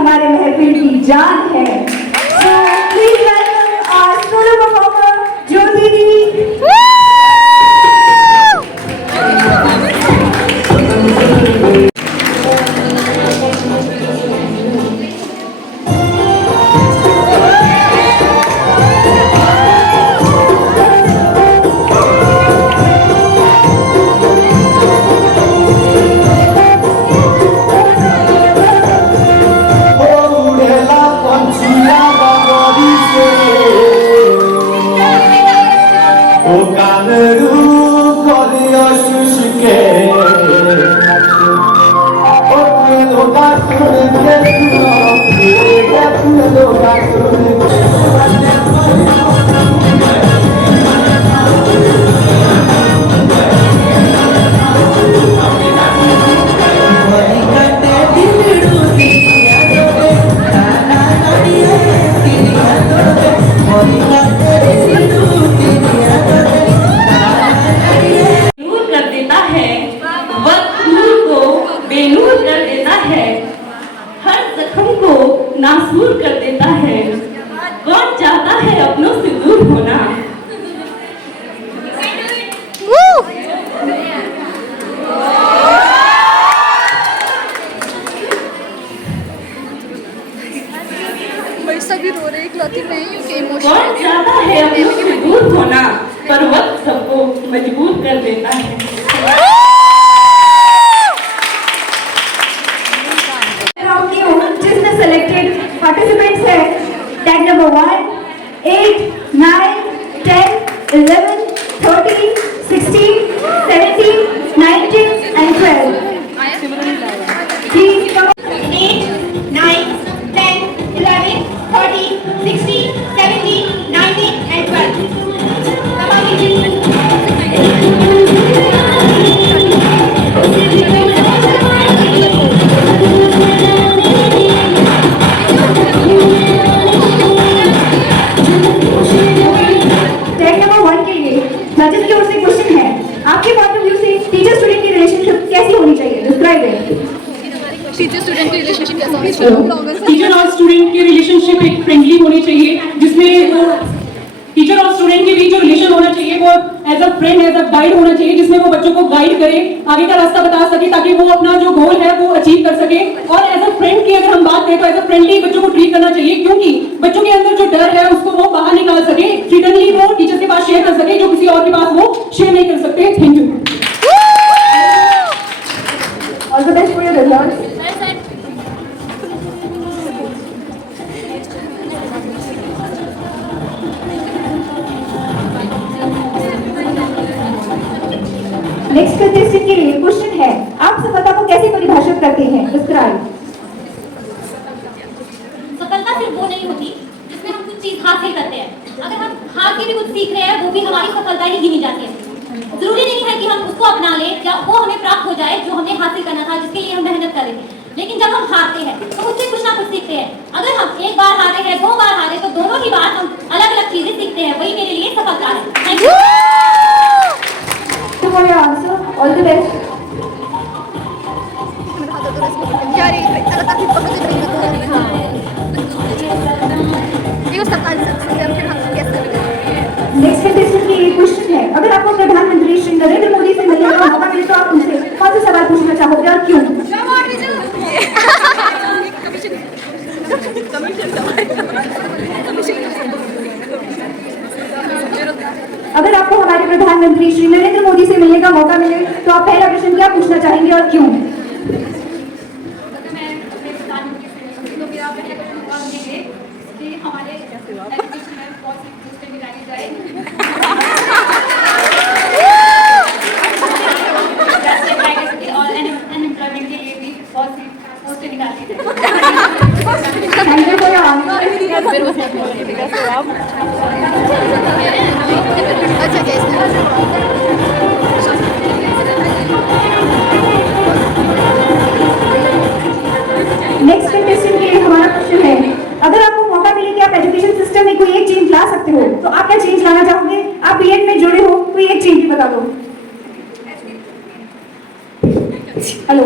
हमारे महफिल की जान है। So please welcome our solo performer ज्योति दीदी। नासूर कर देता है। कौन चाहता है अपनों से दूर होना। सभी रो रहे इकलौती मैं ही हूँ कि कौन चाहता है अपनों से दूर होना, पर वक्त सबको मजबूर कर देता है। जिसमें सेलेक्टेड पार्टिसिपेंट्स है टैग नंबर 1, 8, 9, 10, 11, 13, 16, 17, 19 and 12. Please come. 8, 9, 10, 11, 13, 16, 17, 19 and 12. Come on, टीचर और स्टूडेंट की रिलेशनशिप एक फ्रेंडली होनी चाहिए, जिसमें वो टीचर और स्टूडेंट के बीच जो रिलेशन होना चाहिए वो as a friend as a guide होना चाहिए, जिसमें वो बच्चों को गाइड करे, आगे का रास्ता बता सके ताकि वो अपना जो गोल है वो अचीव कर सके। और एज अ फ्रेंड की अगर हम बात करें तो एज अ फ्रेंडली बच्चों को ट्रीट करना चाहिए, क्योंकि बच्चों के अंदर जो डर है उसको वो बाहर निकाल सके, फ्रीडमली वो टीचर के पास शेयर कर सके जो किसी और के पास वो शेयर नहीं कर सकते। Thank you. All the best for your results. Next contestant के लिए क्वेश्चन है, आप सफलता को कैसे परिभाषित करते हैं? डिस्क्राइब। सफलता सिर्फ वो नहीं होती जिसमें हम कुछ चीज हासिल करते हैं। अगर हम हार के भी कुछ सीख रहे हैं वो भी हमारी सफलता ही गिनी जाती है। जरूरी नहीं है कि हम उसको अपना लें या वो हमें प्राप्त हो जाए जो हमें हासिल करना था, जिसके लिए हम मेहनत कर रहे थे। लेकिन जब हम हारते हैं तो उससे कुछ ना कुछ सीखते हैं। अगर हम एक बार हारे हैं, 2 बार हारे, तो दोनों ही बार हम अलग अलग चीजें सीखते हैं। वही मेरे लिए सफलता है। Thank you for your answer. All the best. Next contestant की एक क्वेश्चन है, अगर आपको प्रधानमंत्री श्री नरेंद्र मोदी से मिलने का मौका मिले तो आप उनसे कौन सा सवाल पूछना चाहोगे और क्यों? अगर आपको हमारे प्रधानमंत्री श्री नरेंद्र मोदी से मिलने का मौका मिले तो आप पहला प्रश्न क्या पूछना चाहेंगे और क्यों? Thank you for your next contestant के लिए हमारा क्वेश्चन है, अगर आपको मौका मिले कि आप एजुकेशन सिस्टम में कोई एक चेंज ला सकते हो तो आप क्या चेंज लाना चाहोगे? आप बीएड में जुड़े हो, कोई एक चेंज भी बता दो। हेलो,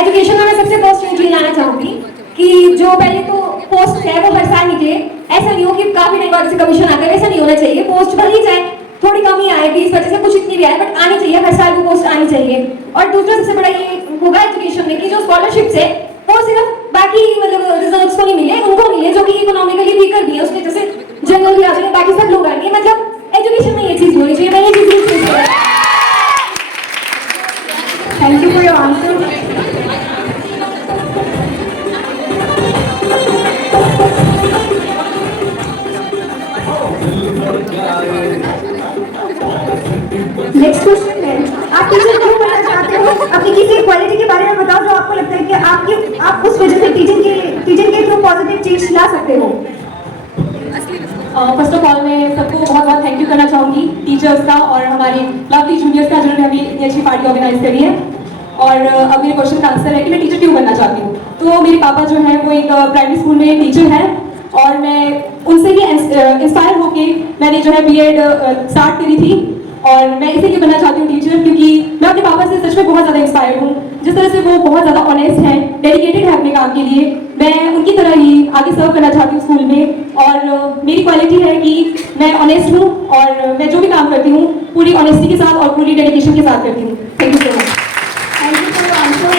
एजुकेशन में मैं सबसे फर्स्ट चेंज लाना चाहूंगी कि जो पहले तो पोस्ट है वो हर साल निकले, ऐसा नहीं हो कि काफी टाइम बाद से कमीशन आता है, ऐसा नहीं होना चाहिए। पोस्ट भर ही जाए, थोड़ी कमी आएगी इस वजह से, कुछ इतनी भी आए बट आनी चाहिए, हर साल वो पोस्ट आनी चाहिए। और दूसरा सबसे बड़ा ये होगा एजुकेशन में कि जो स्कॉलरशिप्स है वो सिर्फ बाकी मतलब रिजर्व्स को नहीं मिले, उनको मिले जो कि इकोनॉमिकली वीकर भी है, उसमें जैसे जनरल आ जाए, बाकी सब लोग आएंगे। मतलब एजुकेशन में ये चीज होनी चाहिए, मैं ये चीज Thank you for your answer. Next question है, आप टीचर क्यों बनना चाहते हो? अपनी किसी क्वालिटी के बारे में बताओ जो आपको लगता है कि आप उस वजह से टीचिंग के थ्रू पॉजिटिव चेंज ला सकते हो। फर्स्ट ऑफ ऑल मैं सबको बहुत बहुत थैंक यू करना चाहूँगी, टीचर्स का और हमारे लवली जूनियर्स का जिन्होंने हमें इतनी अच्छी पार्टी ऑर्गेनाइज करी है। और अब मेरे क्वेश्चन का आंसर है कि मैं टीचर क्यों बनना चाहती हूँ। तो मेरे पापा जो है वो एक प्राइमरी स्कूल में टीचर है और मैं उनसे ही इंस्पायर होके मैंने जो है बीएड स्टार्ट करी थी। और मैं इसीलिए बनना चाहती हूँ टीचर, क्योंकि मैं अपने पापा से सच में बहुत ज़्यादा इंस्पायर्ड हूँ। जिस तरह से वो बहुत ज़्यादा ऑनेस्ट हैं, डेडिकेटेड है अपने काम के लिए, मैं उनकी तरह ही आगे सर्व करना चाहती हूँ स्कूल में। और मेरी क्वालिटी है कि मैं ऑनेस्ट हूँ और मैं जो भी काम करती हूँ पूरी ऑनेस्टी के साथ और पूरी डेडिकेशन के साथ करती हूँ। Thank you so much. Thank you for your answer.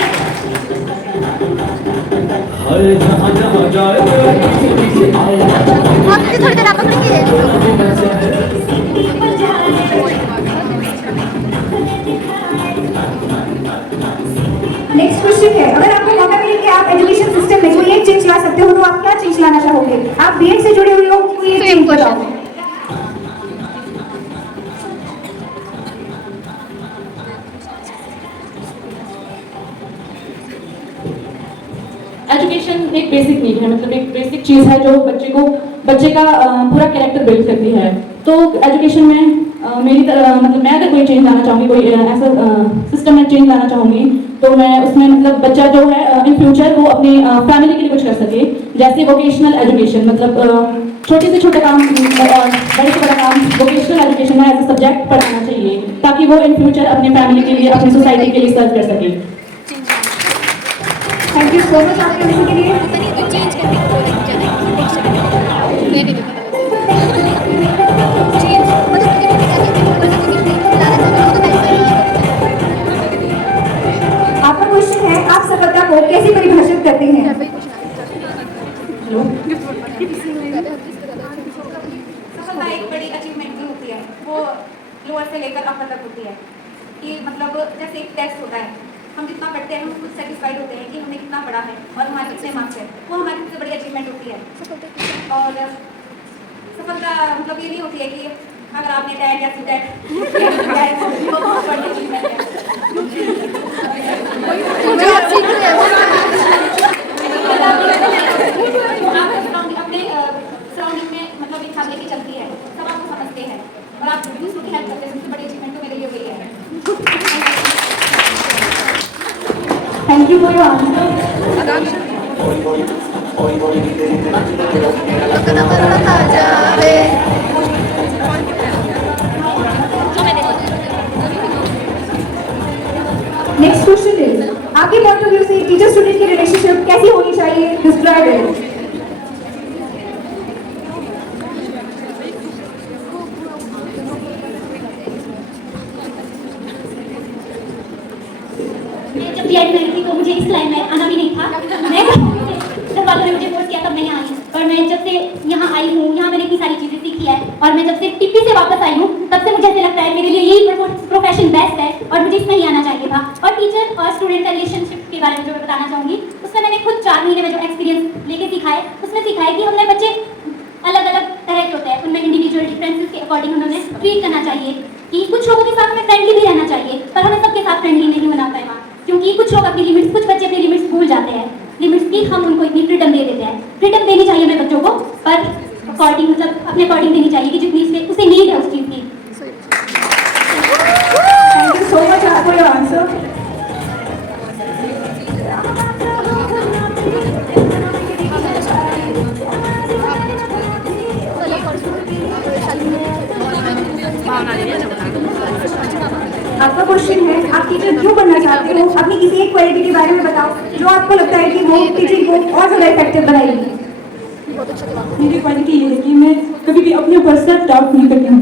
आप थोड़ी देर आप पकड़ेंगे। नेक्स्ट क्वेश्चन है, अगर आपको मौका मिले कि आप एजुकेशन सिस्टम में कोई एक चेंज ला सकते हो तो आप क्या चेंज लाना चाहोगे? आप बीएड से जुड़े हुए हो, कोई एक चेंज बताओ। एजुकेशन एक बेसिक नीड है, मतलब एक बेसिक चीज़ है जो बच्चे का पूरा कैरेक्टर बिल्ड करती है। तो एजुकेशन में मेरी मतलब मैं अगर कोई चेंज लाना चाहूँगी, कोई ऐसा सिस्टम में चेंज लाना चाहूँगी तो मैं उसमें मतलब बच्चा जो है इन फ्यूचर वो अपनी फैमिली के लिए कुछ कर सके। जैसे वोकेशनल एजुकेशन, मतलब छोटे से छोटे काम और बड़े से बड़ा काम वोकेशनल एजुकेशन में एज ए सब्जेक्ट पढ़ाना चाहिए, ताकि वो इन फ्यूचर अपने फैमिली के लिए, अपनी सोसाइटी के लिए सर्व कर सके। थैंक यू सो मच आपके आंसर के लिए। चेंज आपका क्वेश्चन है, आप सफलता को कैसे परिभाषित करते हैं? सफलता एक बड़ी अचीवमेंट भी होती है, वो लोअर से लेकर अपर तक होती है। कि मतलब जैसे एक टेस्ट होता है, हम जितना पढ़ते हैं हम खुद सेटिस्फाइड होते हैं कि हमने कितना पढ़ा है और हमारे कितने मार्क्स है, वो हमारी सबसे बड़ी अचीवमेंट होती है। और सफलता मतलब ये नहीं होती है कि अगर आपने टैग या सीटेट वो बहुत बड़ी अचीवमेंट है। अपने सराउंडिंग में मतलब एक साथ लेके चलती है, सब आपको समझते हैं और आप दूसरों की हेल्प करते हैं, सबसे बड़ी अचीवमेंट तो मेरे लिए वही है। Thank you for your answer. Next question is, आपके पॉइंट ऑफ व्यू से टीचर स्टूडेंट की रिलेशनशिप कैसी होनी चाहिए? Describe it. मैं जब बीएड में थी तो मुझे इस लाइन में आना भी नहीं था। मैं घर वालों ने मुझे फोर्स किया तब मैं आई, और मैं जब से यहाँ आई हूँ, यहाँ मैंने इतनी सारी चीज़ें सीखी है। और मैं जब से टिप्पी से वापस आई हूँ तब से मुझे ऐसे लगता है मेरे लिए यही प्रोफेशन बेस्ट है और मुझे इसमें ही आना चाहिए था। और टीचर और स्टूडेंट का रिलेशनशिप के बारे में जो मैं बताना चाहूँगी, उसमें मैंने खुद 4 महीने में जो एक्सपीरियंस लेके सीखा है, उसमें सीखा है कि हमने बच्चे अलग अलग तरह के होते हैं, उनमें इंडिविजुअल डिफरेंसेस के अकॉर्डिंग उन्होंने ट्रीट करना चाहिए। कि कुछ लोगों के साथ हमें फ्रेंडली भी रहना चाहिए, पर हमें सबके साथ फ्रेंडली नहीं बना पाएगा, क्योंकि कुछ लोग अपनी लिमिट्स, कुछ बच्चे अपनी लिमिट्स भूल जाते हैं। लिमिट्स की हम उनको इतनी फ्रीडम दे देते हैं। फ्रीडम देनी चाहिए हमें बच्चों को, पर अकॉर्डिंग मतलब अपने अकॉर्डिंग देनी चाहिए कि जितनी उसे नीड है उस चीज़ की। Thank you so much for your answer. आपका क्वेश्चन है, आप टीचर क्यों बनना चाहते हो? अपनी किसी एक क्वालिटी के बारे में बताओ जो जो आपको लगता है कि वो टीचिंग को और ज़्यादा इफेक्टिव बनाएगी? मेरी क्वालिटी ये है कि मैं कभी भी अपने ऊपर सेल्फ डाउट नहीं करती हूँ।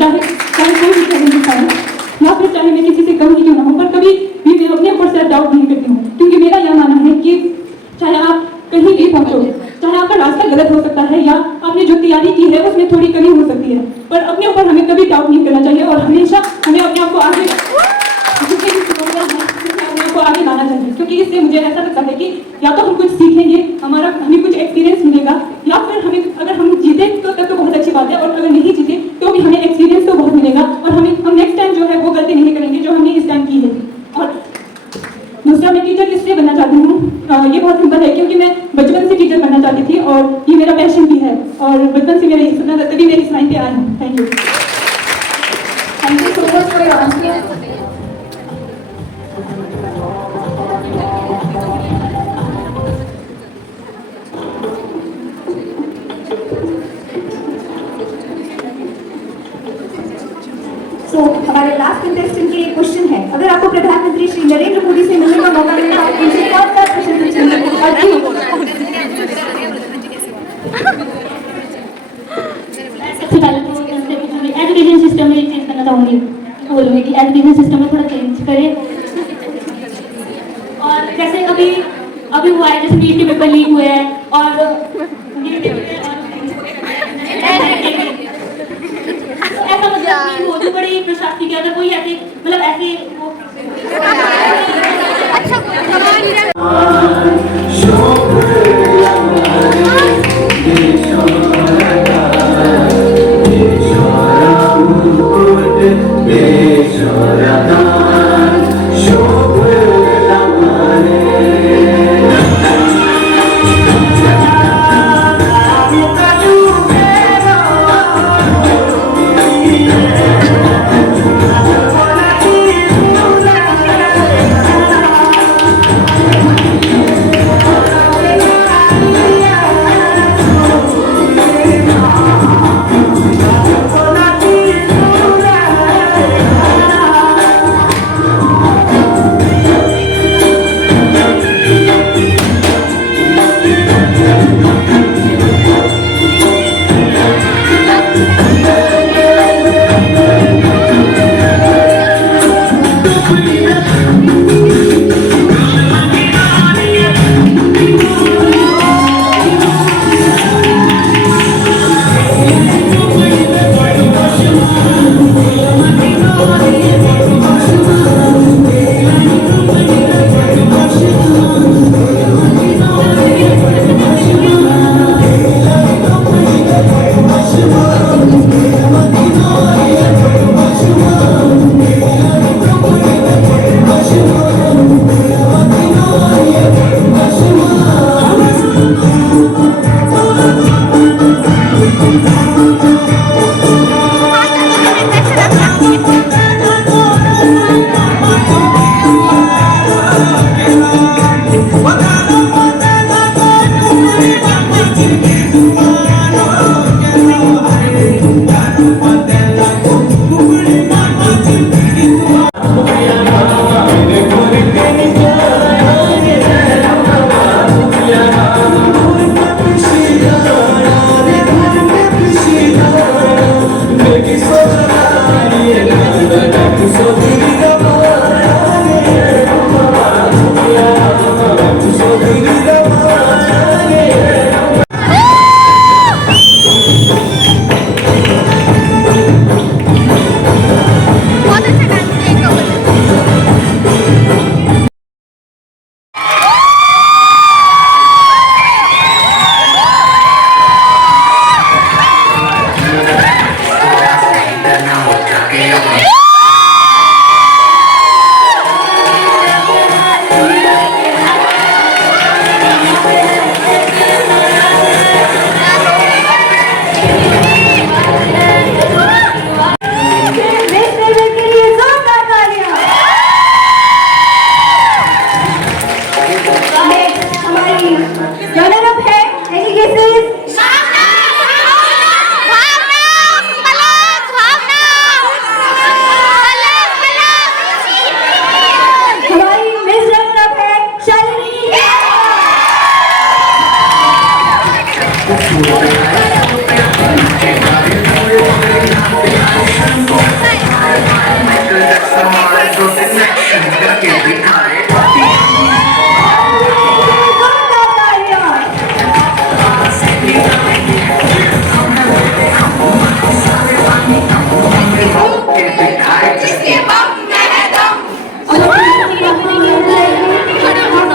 चाहे चाहे कोई भी चैलेंज दिखाए या फिर चाहे मैं किसी से कम ही क्यों ना हूँ, पर कभी भी मैं अपने ऊपर सेल्फ डाउट नहीं करती हूँ, क्योंकि मेरा यह मानना है कि चाहे आप कहीं भी पहुँचो, चाहे आपका रास्ता गलत हो सकता है या आपने जो तैयारी की है उसमें थोड़ी कमी हो सकती है, पर अपने ऊपर हमें कभी डाउट नहीं करना चाहिए और हमेशा हमें अपने आप को आगे आगे लाना चाहिए, क्योंकि इससे मुझे ऐसा लगता है कि या तो हम कुछ सीखेंगे, हमें कुछ एक्सपीरियंस मिलेगा, या फिर अगर हम जीते तो बहुत अच्छी बात है, और अगर नहीं जीते तो भी हमें एक्सपीरियंस तो बहुत मिलेगा और हम नेक्स्ट टाइम जो है वो गलती नहीं करेंगे जो हमने इस टाइम की है। और दूसरा, मैं टीचर इसलिए बनना चाहती हूँ, ये बहुत सिंपल है, क्योंकि मैं बचपन से टीचर बनना चाहती थी और ये मेरा पैशन भी है और बचपन से मेरा ये सपना था, तभी मैं इस लाइन पे आई हूँ। Thank you so much for your answer. तो हमारे लास्ट कंटेस्टेंट के लिए क्वेश्चन है, अगर आपको प्रधानमंत्री श्री नरेंद्र मोदी से मिलने का मौका मिले तो आप उनसे कौन सा प्रश्न पूछेंगे और क्यों? सबसे पहले तो एजुकेशन सिस्टम में चेंज करना चाहूँगी, बोलूँगी कि एजुकेशन सिस्टम में थोड़ा चेंज करें। और जैसे अभी हुआ है, जैसे नीट के पेपर लीक हुए हैं और ऐसा मतलब कि वो जो बड़ी प्रशासनिक अगर कोई ऐसे मतलब ऐसे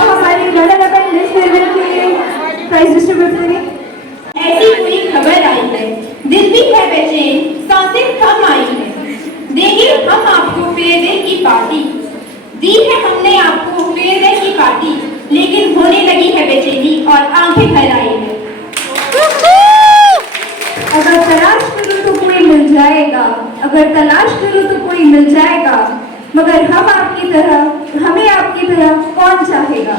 हमारी लड़न मिस निर्मल के लिए प्राइज डिस्ट्रीब्यूट करेंगे। ऐसी कोई खबर आई है, दिल भी है बेचैन, सांसें थम आई है। देंगे हम आपको फेयरवेल की पार्टी, दी है हमने आपको फेयरवेल की पार्टी, लेकिन होने लगी है बेचैनी और आंखें भर आई है। अगर तलाश करूं तो कोई मिल जाएगा, अगर तलाश करूं तो कोई मिल जाएगा, मगर हम आपकी तरह, हमें आपकी तरह कौन चाहेगा।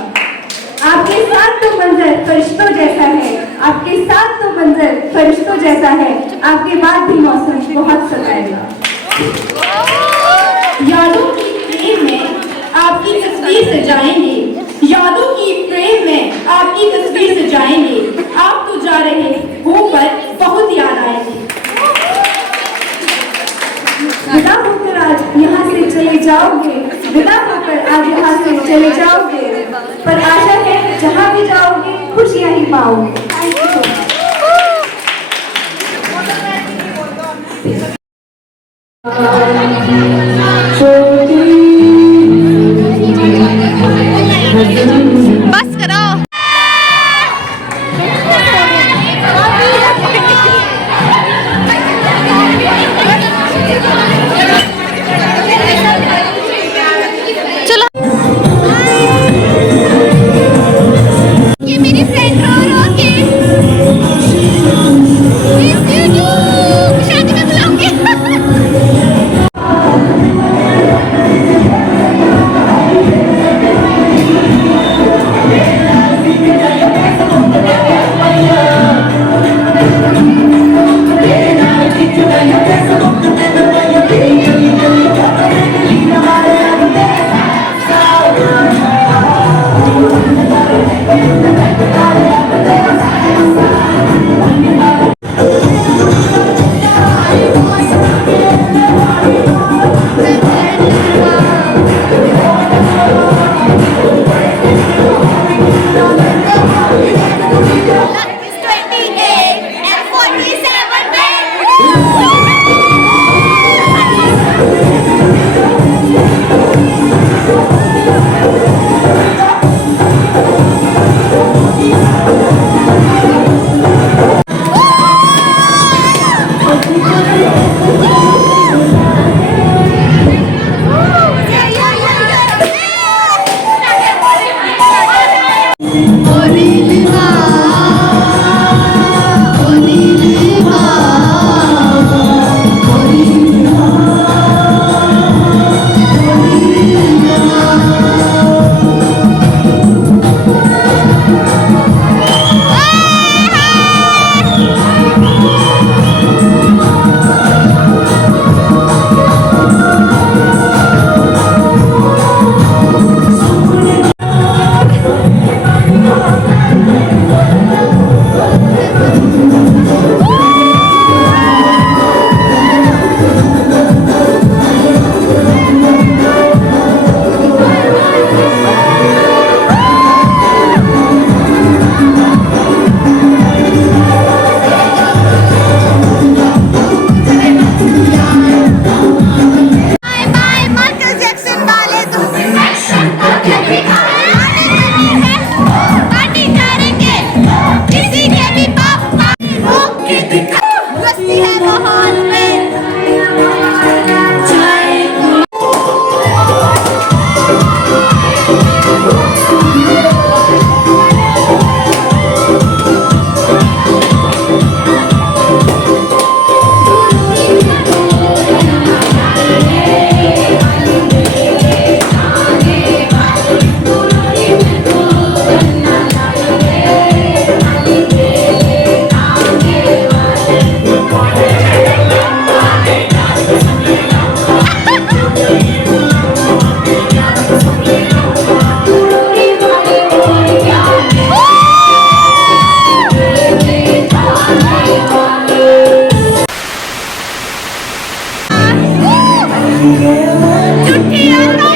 आपके साथ तो मंजर फरिश्तों जैसा है, आपके साथ तो मंजर फरिश्तों जैसा है, आपके बाद भी मौसम बहुत सताएगा। यादों की फ्रेम में आपकी तस्वीर सजाएंगे, यादों की फ्रेम में आपकी तस्वीर सजाएंगे। आप तो जा रहे हो पर बहुत याद आएंगे। विदा होकर आज यहाँ से चले जाओगे, विदा होकर आज यहाँ से चले जाओगे, पर आशा है जहाँ भी जाओगे खुशियाँ ही पाओगे। Thank you so much. बस करो। चलो ये मेरी फ्रेंड रो के शादी में बुलाऊंगी। झूठी